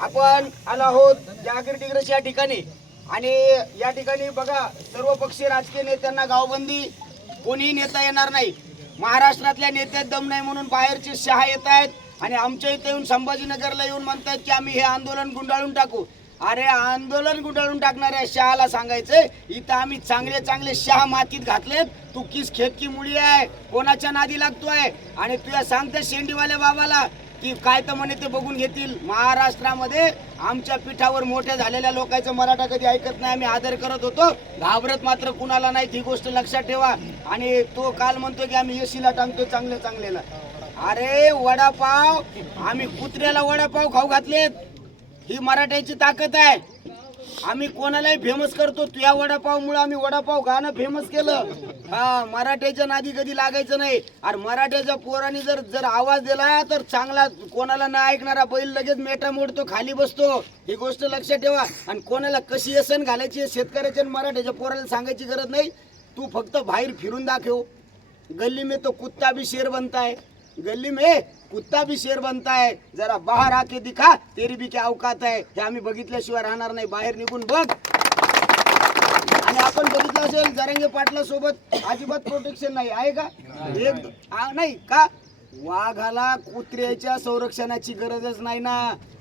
आपण आलो आहोत जागीर डिग्रस या ठिकाणी. आणि या ठिकाणी बघा सर्व पक्षीय राजकीय नेत्यांना गावबंदी कोणीही नेता येणार नाही. महाराष्ट्रातल्या नेत्यात दम नाही म्हणून बाहेरचे शहा येत आहेत आणि आमच्या इथे येऊन संभाजीनगरला येऊन म्हणतात की आम्ही हे आंदोलन गुंडाळून टाकू. अरे आंदोलन गुंडाळून टाकणाऱ्या शहाला सांगायचंय इथं आम्ही चांगले चांगले शहा मातीत घातलेत. तू किस खेडकी मुली आहे? कोणाच्या नादी लागतोय? आणि तुझ्या सांगते शेंडीवाल्या बाबाला की काय तर म्हणे ते बघून घेतील. महाराष्ट्रामध्ये आमच्या पीठावर मोठ्या झालेल्या लोकांचं मराठा कधी ऐकत नाही आम्ही आदर करत होतो. घाबरत मात्र कुणाला नाही ही गोष्ट लक्षात ठेवा. आणि तो काल म्हणतो की आम्ही एसीला टांगतो चांगलं चांगलेला. अरे वडापाव आम्ही कुत्र्याला वडापाव खाऊ घातलेत. ही मराठ्याची ताकद आहे. आम्ही कोणालाही फेमस करतो. या वडापावमुळे आम्ही वडापाव गाणं फेमस केलं. हा मराठ्याच्या नादी कधी लागायचं नाही. आणि मराठ्याच्या पोरांनी जर जर आवाज दिला तर चांगला कोणाला ना ऐकणारा बैल लगेच मेटा मोडतो खाली बसतो. ही गोष्ट लक्षात ठेवा. आणि कोणाला कशी व्यसन घालायची शेतकऱ्याच्या आणि मराठ्याच्या पोराला सांगायची गरज नाही. तू फक्त बाहेर फिरून दाखव. गल्ली में तो कुत्ता भी शेर बनता है. गली में कुत्ता भी शेर बनता है। जरा बाहर आके दिखा तेरी भी क्या औकात है? हे आम्ही बघितल्याशिवाय राहणार नाही बाहेर निघून बघ. आणि आपण बघितलं असेल जरंगे पाटला सोबत अजिबात प्रोटेक्शन नाही आहे का? एक आ, नाही का? वाघाला कुत्र्याच्या संरक्षणाची गरजच नाही ना.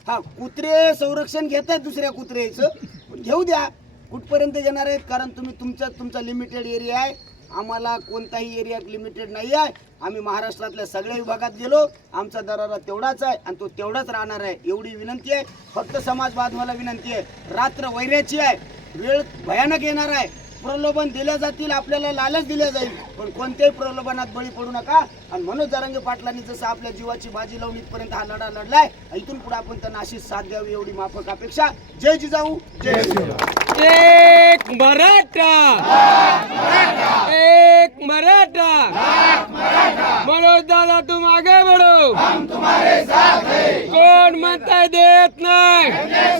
हा कुत्रे संरक्षण घेत आहेत दुसऱ्या कुत्र्याचं. घेऊ द्या. कुठपर्यंत घेणार आहेत? कारण तुम्ही तुमच्या तुमचा लिमिटेड एरिया आहे. आम्हाला कोणताही एरियात लिमिटेड नाही आहे. आम्ही महाराष्ट्रातल्या सगळ्या विभागात गेलो. आमचा दरारा तेवढाच आहे आणि तो तेवढाच राहणार आहे एवढी विनंती आहे. फक्त समाज बांधवाला विनंती आहे. रात्र वैऱ्याची आहे. वेळ भयानक येणार आहे. प्रलोभन दिल्या जातील आपल्याला लालच दिल्या जाईल. पण कोणत्याही प्रलोभनात बळी पडू नका. आणि मनोज जरांगे पाटलांनी जसं आपल्या जीवाची बाजी लावून इथपर्यंत हा लढा लढलाय इथून पुढे आपण त्यांना अशीच साथ द्यावी एवढी माफक अपेक्षा. जय जिजाऊ जय एक मराठा! एक मराठा! मनोज दादा तुम आगे बढ़ो. कोण म्हणताय देत नाही?